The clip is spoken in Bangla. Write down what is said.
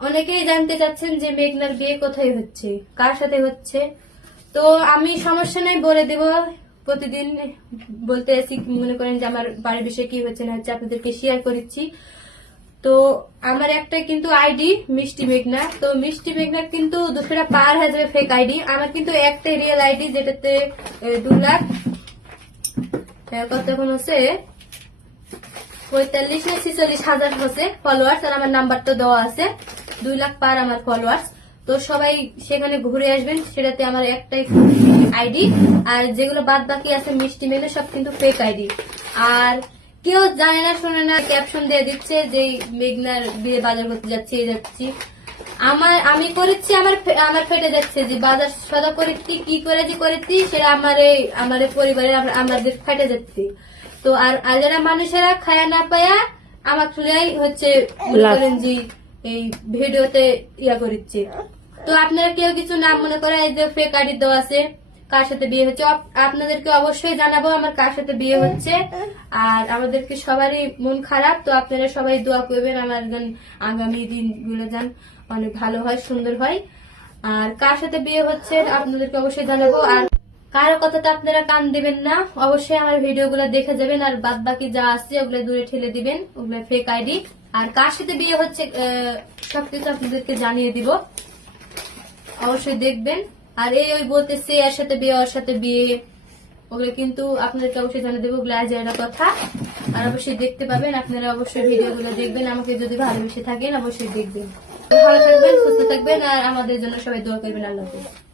অনেকেই জানতে চাচ্ছেন যে মেঘনার বিয়ে কোথায় হচ্ছে, কার সাথে হচ্ছে। তো আমি সমস্যা নাই বলে দেব, প্রতিদিন বলতে আসি। মনে করেন যে আমার বাড়ির বিষয়ে কি হচ্ছে না হচ্ছে আপনাদেরকে শেয়ার করেছি। তো আমার একটা কিন্তু আইডি মিষ্টি মেঘনা। তো মিষ্টি মেঘনা কিন্তু 200টা পার হয়ে যাবে ফেক আইডি। আমার কিন্তু একটাই রিয়েল আইডি, যেটাতে 2 লাখ কত এখন হচ্ছে 45 না 46 হাজার হচ্ছে ফলোয়ার্স। আর আমার নাম্বার তো দেওয়া আছে, 2 লাখ পার আমার ফলোয়ার্স। তো সবাই সেখানে ঘুরে আসবেন, সেটাতে আমার একটাই আইডি। আর যেগুলো বাদ বাকি আছে মিষ্টি মেঘনা সব কিন্তু ফেক আইডি। আর কেউ জানে না শোনে না ক্যাপশন দিয়ে দিচ্ছে যে মেঘনার বিয়ে বাজার করতে যাচ্ছি যাচ্ছি। আমি করেছি, আমার ফেটে যাচ্ছে যে বাজার সদা করেছি, কি করে যে করেছি সেটা আমার পরিবারের আমাদের ফেটে যাচ্ছে। তো আর যারা মানুষেরা খায়া না পায়া আমার চুলাই হচ্ছে মনে করেন যে এই ভিডিওতে ইয়া করিচ্ছে। তো আপনারা কেউ কিছু নাম মনে করে এই যে ফেক আইডি দেওয়া আছে, কার সাথে বিয়ে হচ্ছে আপনাদেরকে অবশ্যই জানাবো আমার কার সাথে বিয়ে হচ্ছে। আর আমাদেরকে সবারই মন খারাপ, তো আপনারা সবাই দোয়া করবেন আমার যেন আগামী দিনগুলো যেন অনেক ভালো হয়, সুন্দর হয়। আর কার সাথে বিয়ে হচ্ছে আপনাদেরকে অবশ্যই জানাবো। আর কারো কথাতে আপনারা কান দিবেন না, অবশ্যই আমার ভিডিওগুলো দেখে যাবেন। আর বাদ বাকি যা আছে ওগুলো দূরে ঠেলে দিবেন, ওগুলো ফেক আইডি। আর কার সাথে বিয়ে হচ্ছে সবকিছু আপনাদেরকে জানিয়ে দিব, অবশ্যই দেখবেন। আর ওই বলতেছে এর সাথে বিয়ে ওর সাথে বিয়ে, ওগুলো কিন্তু আপনাদেরকে অবশ্যই জানিয়ে দেবো, ওগুলো আজ একটা কথা। আর অবশ্যই দেখতে পাবেন, আপনারা অবশ্যই ভিডিওগুলো দেখবেন, আমাকে যদি ভালোবেসে থাকেন অবশ্যই দেখবেন। ভালো থাকবেন, সুস্থ থাকবেন, আর আমাদের জন্য সবাই দোয়া করবেন। আল্লাহ হাফেজ।